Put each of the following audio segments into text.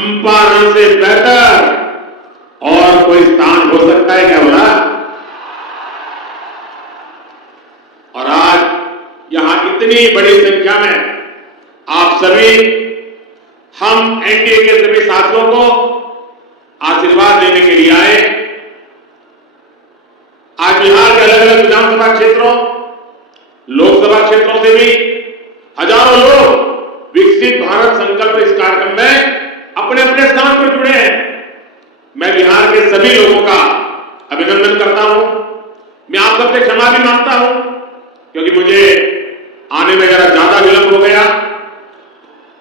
चंपारण से बेहतर और कोई स्थान हो सकता है क्या बोला? और आज यहां इतनी बड़ी संख्या में आप सभी, हम एनडीए के सभी साथियों को आशीर्वाद देने के लिए आए। आज बिहार के अलग अलग विधानसभा क्षेत्रों, लोकसभा क्षेत्रों से भी हजारों लोग विकसित भारत संकल्प इस कार्यक्रम में अपने अपने स्थान पर जुड़े हैं। मैं बिहार के सभी लोगों का अभिनंदन करता हूं। मैं आप सबसे क्षमा भी मांगता हूं क्योंकि मुझे आने में जरा ज्यादा विलंब हो गया।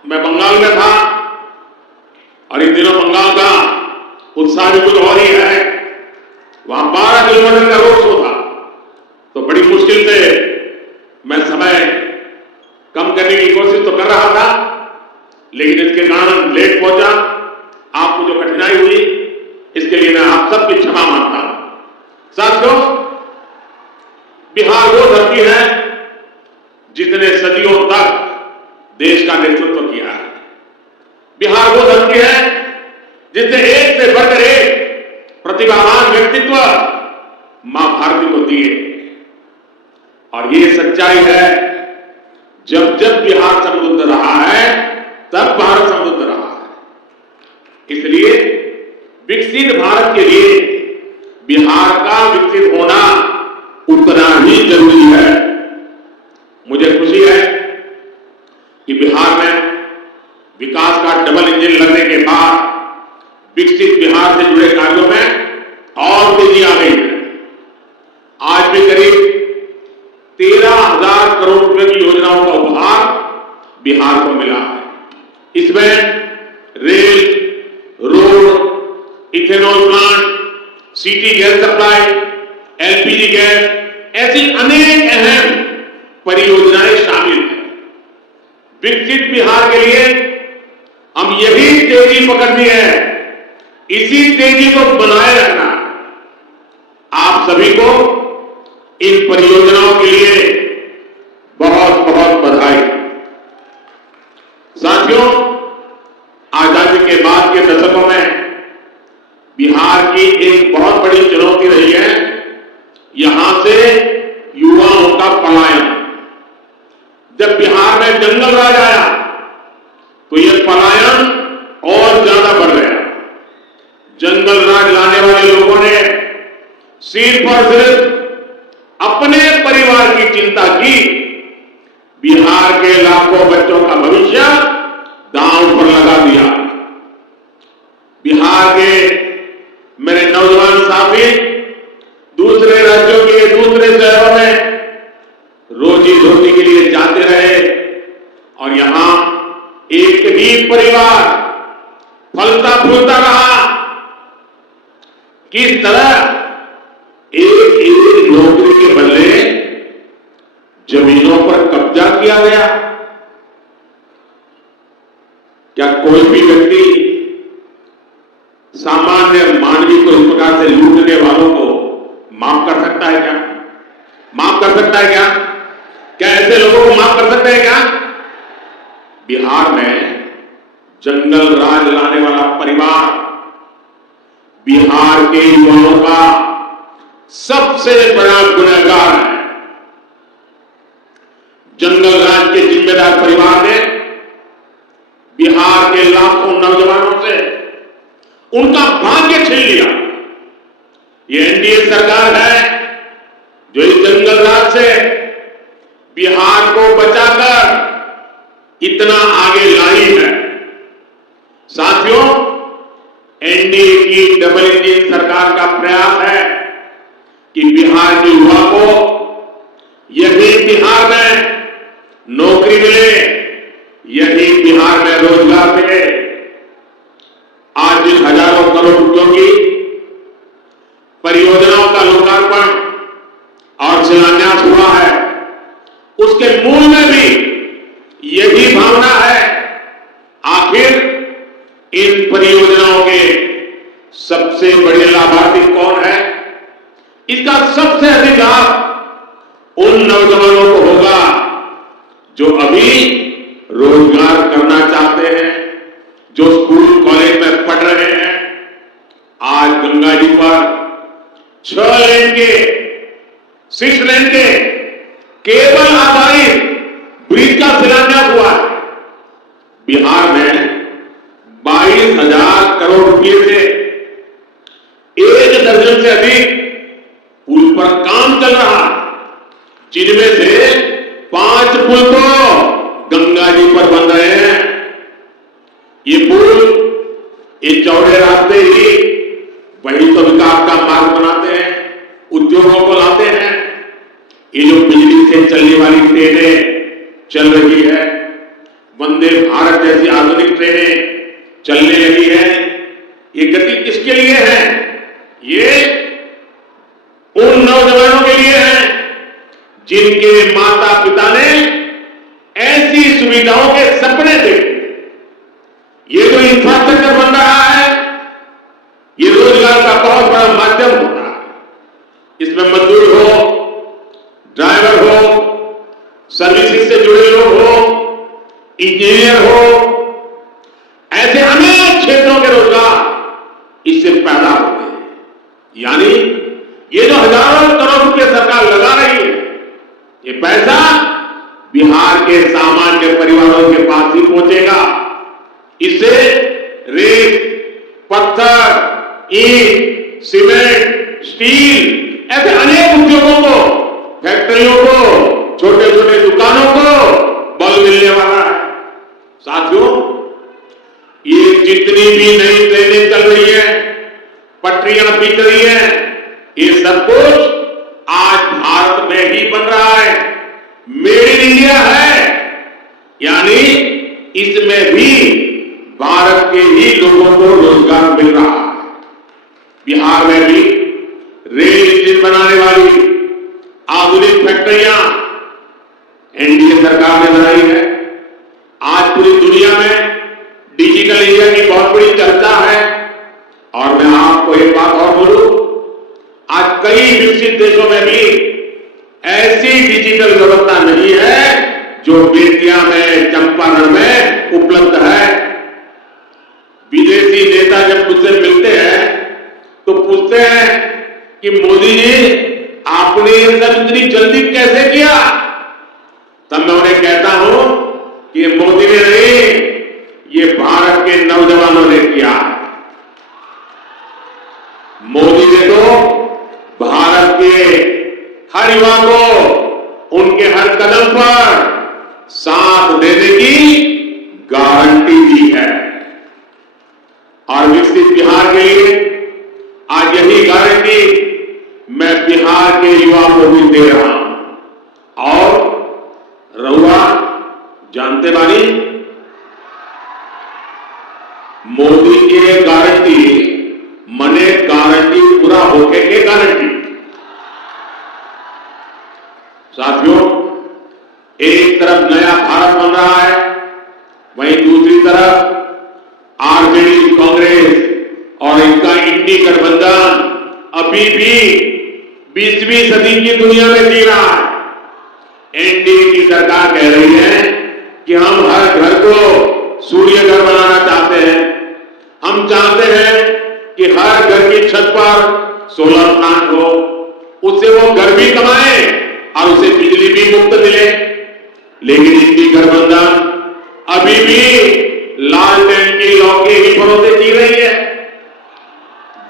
मैं बंगाल में था और इन दिनों बंगाल का उत्साह भी कुछ और ही है। वहां 12 किलोमीटर का रोड शो था, तो बड़ी मुश्किल से मैं समय कम करने की कोशिश तो कर रहा था, लेकिन इसके कारण लेट पहुंचा। आपको जो कठिनाई हुई इसके लिए मैं आप सबकी क्षमा मांगता हूं। साथियों, बिहार वो धरती है जिसने सदियों तक देश का नेतृत्व किया है। बिहार वो धरती है जिसने एक से बढ़कर एक प्रतिभावान व्यक्तित्व मां भारती को दिए। और ये सच्चाई है, जब जब बिहार समृद्ध रहा है तब भारत समृद्ध रहा है। इसलिए विकसित भारत के लिए बिहार का विकसित होना उतना ही जरूरी है। मुझे खुशी है कि बिहार में विकास का डबल इंजन लगने के बाद विकसित बिहार से जुड़े कार्यों में और तेजी आ गई है। आज भी करीब 13,000 करोड़ रुपए की योजनाओं का उपहार बिहार को मिला है। इसमें rail, road, ethanol plant, city gas supply, LPG gas, ऐसी अनेक अहम परियोजनाएं शामिल हैं। विकसित बिहार के लिए हम यही तेजी पकड़नी है, इसी तेजी को बनाए रखना। आप सभी को इन परियोजनाओं के लिए बहुत बहुत बधाई। साथियों, आजादी के बाद के दशकों में बिहार की एक बहुत बड़ी चुनौती रही है यहां से युवाओं का पलायन। जब बिहार में जंगल राज आया तो यह पलायन और ज्यादा बढ़ गया। जंगल राज लाने वाले लोगों ने सिर्फ और सिर्फ अपने परिवार की चिंता की, बिहार के लाखों बच्चों का भविष्य दांव पर लगा दिया। बिहार के मेरे नौजवान साथी दूसरे राज्यों के दूसरे शहरों में रोजी रोटी के लिए जाते रहे और यहां एक ही परिवार फलता फूलता रहा। किस तरह एक नौकरी के बदले जमीनों पर कब्जा किया गया। क्या कोई भी व्यक्ति सामान्य मानवीय को इस प्रकार से लूटने वालों को माफ कर सकता है क्या? माफ कर सकता है क्या? क्या ऐसे लोगों को माफ कर सकते हैं क्या? बिहार में जंगल राज लाने वाला परिवार बिहार के युवाओं का सबसे बड़ा गुनहगार है। जंगल राज के जिम्मेदार परिवार ने बिहार के लाखों नौजवानों से उनका भाग्य छीन लिया। ये एनडीए सरकार है जो इस जंगल राज से बिहार को बचाकर इतना आगे लाई है। साथियों, एनडीए की डबल इंजन सरकार का प्रयास है कि बिहार के युवा को यही बिहार में नौकरी मिले, यही बिहार में रोजगार मिले। आज जिन हजारों करोड़ रुपयों की परियोजनाओं का लोकार्पण और शिलान्यास हुआ है, उसके मूल में भी यही भावना है। आखिर इन परियोजनाओं के सबसे बड़े लाभार्थी कौन है? इसका सबसे अधिक लाभ उन नौजवानों को होगा जो अभी रोजगार करना चाहते हैं, जो स्कूल कॉलेज डबल लेन के, 6 लेन के केबल आधारित ब्रिज का शिलान्यास हुआ है। बिहार में 22,000 करोड़ रुपए से 1 दर्जन से अधिक पुल पर काम चल रहा है, जिनमें से 5 पुल तो गंगा जी पर बन रहे हैं। ये पुल, ये चौड़े रास्ते ही वही तो विकास का मार्ग बनाते हैं, उद्योगों को लाते हैं। ये जो बिजली से चलने वाली ट्रेनें चल रही है, वंदे भारत जैसी आधुनिक ट्रेनें चलने लगी है, ये गति किसके लिए है? ये उन नौजवानों के लिए है जिनके माता पिता ने ऐसी सुविधाओं के सपने देखे। ये जो इंफ्रास्ट्रक्चर बन रहा है, ये रोजगार का बहुत बड़ा माध्यम होता है। इसमें मजदूर हो, ड्राइवर हो, सर्विसेज से जुड़े लोग हो, इंजीनियर हो, ऐसे अनेक क्षेत्रों के रोजगार इससे पैदा होते हैं। यानी ये जो हजारों करोड़ रुपए सरकार लगा रही है, ये पैसा बिहार के सामान्य परिवारों के पास ही पहुंचेगा। इससे रेत, पत्थर, ईंट, सीमेंट, स्टील ऐसे अनेक उद्योगों को, फैक्ट्रियों को, छोटे छोटे दुकानों को बल मिलने वाला है। साथियों, ये जितनी भी नई ट्रेनें चल रही हैं, पटरियां बिक रही हैं, ये सब कुछ आज भारत में ही बन रहा है, मेड इन इंडिया है। यानी इसमें भी भारत के ही लोगों को रोजगार मिल रहा है। बिहार में भी रेल इंजन बनाने वाली आधुनिक फैक्ट्रियां एनडीए सरकार ने बनाई है। आज पूरी दुनिया में डिजिटल इंडिया की बहुत बड़ी चर्चा है। और मैं आपको एक बात और बोलूं, आज कई विकसित देशों में भी ऐसी डिजिटल व्यवस्था नहीं है जो बेतिया में, चंपारण में उपलब्ध है। विदेशी नेता जब मुझसे मिलते हैं तो पूछते हैं कि मोदी जी, आपने ये सब इतनी जल्दी कैसे किया? तब मैं उन्हें कहता हूं कि ये मोदी ने नहीं, ये भारत के नौजवानों ने किया। मोदी ने तो भारत के हर युवा को उनके हर कदम पर साथ देने की गारंटी दी है। और विकसित बिहार के लिए आज यही गारंटी मैं बिहार के युवा को भी दे रहा हूं। और रहुआ जानते बानी, मोदी के गारंटी मने गारंटी पूरा होके के गारंटी। साथियों, एक तरफ नया भारत बन रहा है, वहीं दूसरी तरफ आरजेडी, कांग्रेस और इनका इंडी गठबंधन अभी भी 20वीं सदी की दुनिया में जी रहा है। एनडीए की सरकार कह रही है कि हम हर घर को सूर्य घर बनाना चाहते हैं। हम चाहते हैं कि हर घर की छत पर सोलर प्लांट हो, उससे वो घर भी कमाए और उसे बिजली भी मुफ्त मिले। लेकिन इनकी गठबंधन अभी भी लालटेन की लौ के ही भरोसे जी रही है।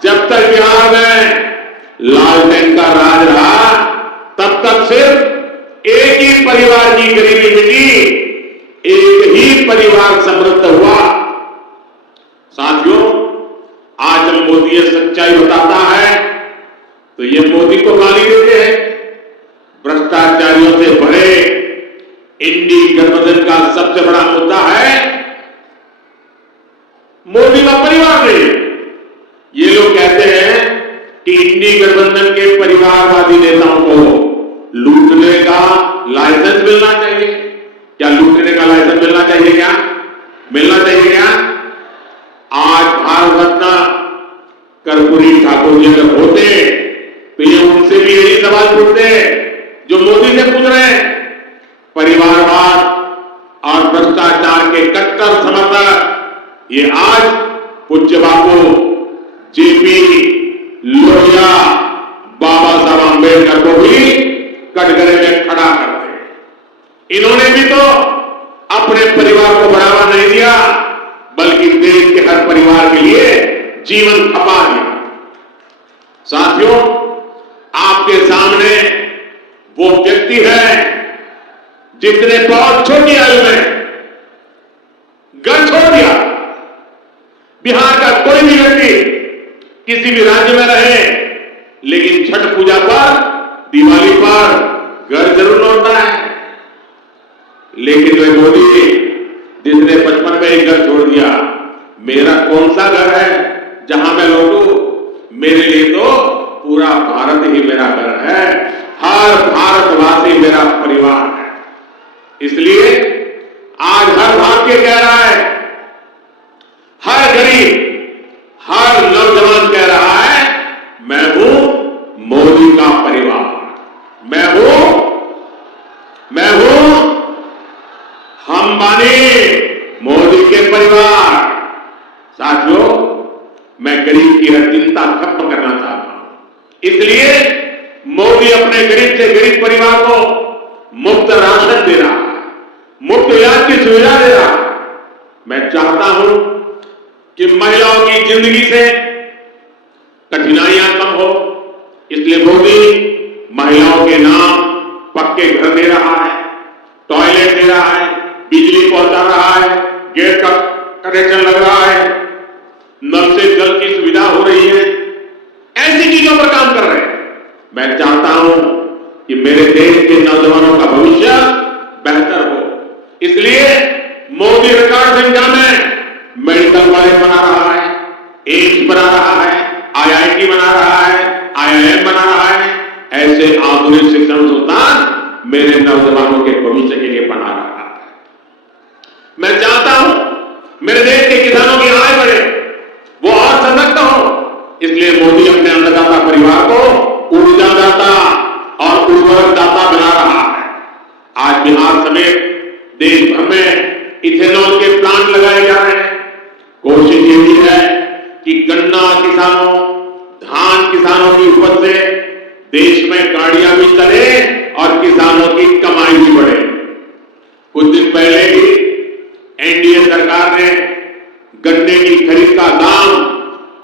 जब तक बिहार में लालटेन का राज रहा, तब तक सिर्फ एक ही परिवार की गरीबी मिटी, एक ही परिवार समृद्ध हुआ। साथियों, आज जब मोदी ये सच्चाई बताता है तो ये मोदी को गाली देते हैं। भ्रष्टाचारियों से भरे इंडी गठबंधन का सबसे बड़ा मुद्दा है मोदी का परिवार नहीं। ये लोग कहते हैं कि इंडी गठबंधन के परिवारवादी नेताओं को लूटने का लाइसेंस मिलना चाहिए। क्या लूटने का लाइसेंस मिलना चाहिए? क्या मिलना चाहिए? क्या आज भारत रत्न कर्पूरी ठाकुर जी अगर होते तो ये उनसे भी यही सवाल पूछते जो मोदी से पूछ रहे हैं। परिवारवाद और भ्रष्टाचार के कट्टर समर्थक ये आज पूज्य बापू जेपी लोहिया, बाबा अंबेडकर को भी कटघरे में खड़ा करते। इन्होंने भी तो अपने परिवार को बढ़ावा नहीं दिया, बल्कि देश के हर परिवार के लिए जीवन खपा दिया। साथियों, आपके सामने वो व्यक्ति है जिसने बहुत छोटी आयु में घर छोड़ दिया। बिहार का कोई भी व्यक्ति किसी भी राज्य में रहे, लेकिन छठ पूजा पर, दिवाली पर घर जरूर लौटता है। लेकिन वे मोदी जिसने बचपन में ही घर छोड़ दिया, मेरा कौन सा घर है जहां मैं लौटूं? मेरे लिए तो पूरा भारत ही मेरा घर है, हर भारतवासी मेरा परिवार है। इसलिए आज हर भारतीय कह रहा है, हर गरीब, हर नौजवान कह रहा है, मैं हूं मोदी का परिवार, मैं हूं हम बानी मोदी के परिवार। साथियों, मैं गरीब की हर चिंता खत्म करना चाहता हूं। इसलिए मोदी अपने गरीब से गरीब परिवार को मुफ्त राशन दे रहा है, मुफ्त इलाज की सुविधा दे रहा है। मैं चाहता हूं कि महिलाओं की जिंदगी से कठिनाइयां कम हो, इसलिए मोदी महिलाओं के नाम पक्के घर दे रहा है, टॉयलेट दे रहा है, बिजली पहुंचा रहा है, गैस का कनेक्शन लग रहा है, नल से जल की सुविधा हो रही है। ऐसी चीजों पर काम कर रहे हैं। मैं चाहता हूं कि मेरे देश के नौजवानों का भविष्य बेहतर हो, इसलिए मोदी रिकॉर्ड संख्या में मेडिकल कॉलेज बना रहा है, एम्स बना रहा है, आईआईटी बना रहा है, आईआईएम बना रहा है। ऐसे आधुनिक शिक्षण संस्थान मेरे नौजवानों के भविष्य के लिए बना रहा है। मैं चाहता हूं मेरे देश के किसानों की आय बढ़े, वो और सशक्त हो, इसलिए मोदी अपने अन्नदाता परिवार को ऊर्जादाता और उर्वरक दाता बना रहा है। आज बिहार समेत देश भर में इथेनॉल के प्लांट लगाए जा रहे हैं। कोशिश ये भी है कि गन्ना किसानों, धान किसानों की उपज से देश में गाड़ियां भी चले और किसानों की कमाई भी बढ़े। कुछ दिन पहले ही एनडीए सरकार ने गन्ने की खरीद का दाम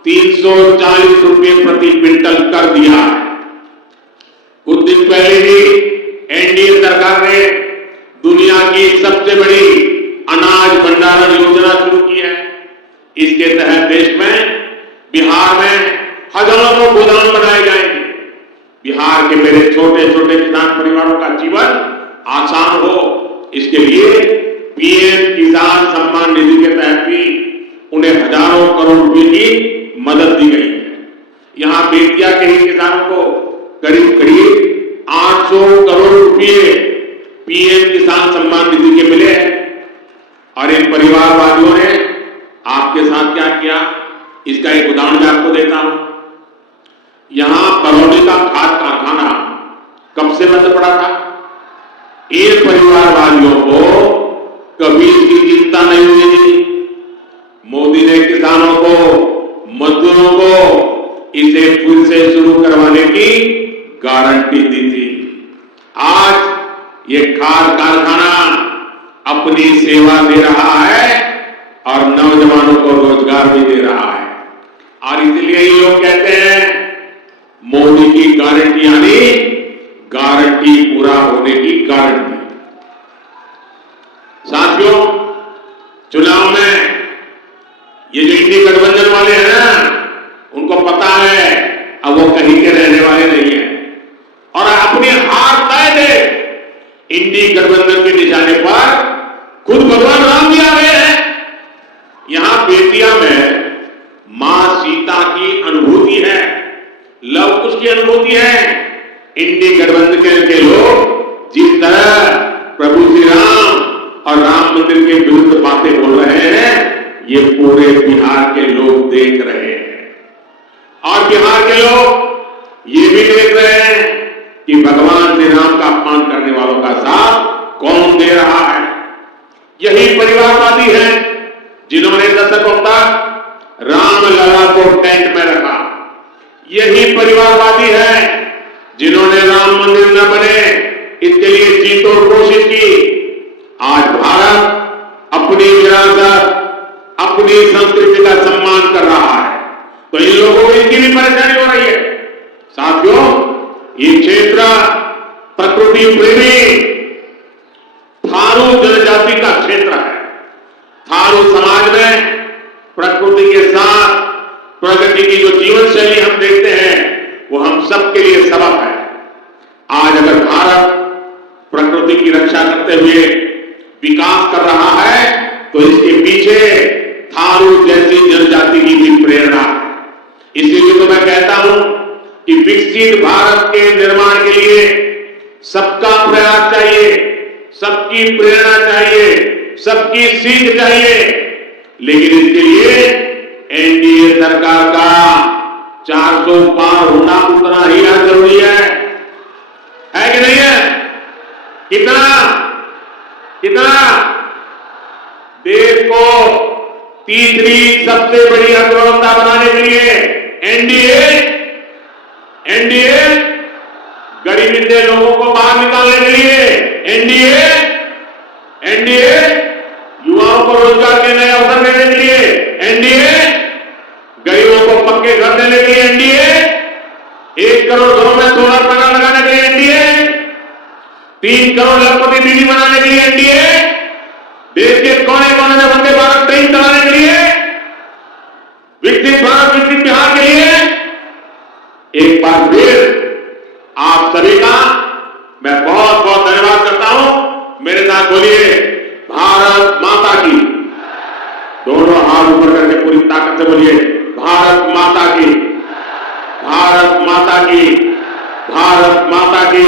340 रुपये प्रति क्विंटल कर दिया है। कुछ दिन पहले ही एनडीए सरकार ने दुनिया की सबसे बड़ी अनाज भंडारण योजना शुरू की है। इसके तहत देश में, बिहार में हजारों गोदाम बनाए जाएंगे। बिहार के मेरे छोटे छोटे किसान परिवारों का जीवन आसान हो, इसके लिए पीएम किसान सम्मान निधि के तहत भी उन्हें हजारों करोड़ रुपए की मदद दी गई है। यहां बेतिया के ही किसानों को करीब करीब 800 करोड़ रुपए पीएम किसान सम्मान निधि के मिले हैं। और इन परिवारवादियों ने आपके साथ क्या किया, इसका एक उदाहरण मैं आपको देता हूं। यहां बरौनी का खाद कारखाना कब से बंद पड़ा था? इन परिवारवादियों को कभी इसकी चिंता नहीं हुई। मोदी ने किसानों को, मजदूरों को इसे फिर से शुरू करवाने की गारंटी दी थी। आज ये खाद कारखाना अपनी सेवा दे रहा है और नौजवानों को रोजगार भी दे रहा है। और इसलिए ही लोग कहते हैं मोदी की गारंटी यानी गारंटी पूरा होने की गारंटी। साथियों, चुनाव में ये जो इंडी गठबंधन वाले हैं ना, उनको पता है अब वो कहीं के रहने वाले नहीं है और अपनी हार तय दे इंडी गठबंधन के निशाने पर खुद भगवान राम भी आ गए हैं। यहां बेतिया में मां सीता की अनुभूति है, लव कुश की अनुभूति है। इंडी गठबंधन के लोग जिस तरह प्रभु श्री राम और राम मंदिर के विरुद्ध बातें बोल रहे हैं, ये पूरे बिहार के लोग देख रहे हैं। और बिहार के लोग ये भी देख रहे हैं कि भगवान श्री राम का अपमान करने वालों का साथ कौन दे रहा है। यही परिवारवादी हैं जिन्होंने दशकों तक रामलला को टेंट में रखा। यही परिवारवादी है जिन्होंने राम मंदिर न बने इसके लिए जी तोड़ कोशिश की। आज भारत अपनी विरासत, अपनी संस्कृति का सम्मान कर रहा है, तो इन लोगों को इनकी भी परेशानी हो रही है। साथियों, ये क्षेत्र प्रकृति प्रेमी थारू जनजाति का क्षेत्र है। थारू समाज में प्रकृति के साथ प्रगति की जो जीवन शैली हम देखते हैं वो हम सबके लिए सबक है। आज अगर भारत प्रकृति की रक्षा करते हुए विकास कर रहा है तो इसके पीछे थारू जैसी जनजाति की भी प्रेरणा है। इसीलिए तो मैं कहता हूं कि विकसित भारत के निर्माण के लिए सबका प्रयास चाहिए, सबकी प्रेरणा चाहिए, सबकी सीख चाहिए। लेकिन इसके लिए एनडीए सरकार का 400 पार होना उतना ही जरूरी है कि नहीं है? कितना कितना देश को तीसरी सबसे बड़ी अर्थव्यवस्था बनाने के लिए एनडीए गरीबी से लोगों को बाहर निकालने के लिए एनडीए युवाओं को रोजगार के नए अवसर देने के लिए एनडीए गरीबों को पक्के घर देने के लिए एनडीए 1 करोड़ घरों में सोलर पैनल लगाने के लिए एनडीए 3 करोड़ लखपति दीदी बनाने के लिए एनडीए देश के कोने कोने में वंदे भारत ट्रेन चलाने के लिए विकसित भारत विकसित बिहार के लिए एक बार फिर आप सभी का मैं बहुत बहुत धन्यवाद करता हूं। मेरे साथ बोलिए भारत माता की। दोनों हाथ ऊपर करके पूरी ताकत से बोलिए भारत माता की, भारत माता की, भारत माता की।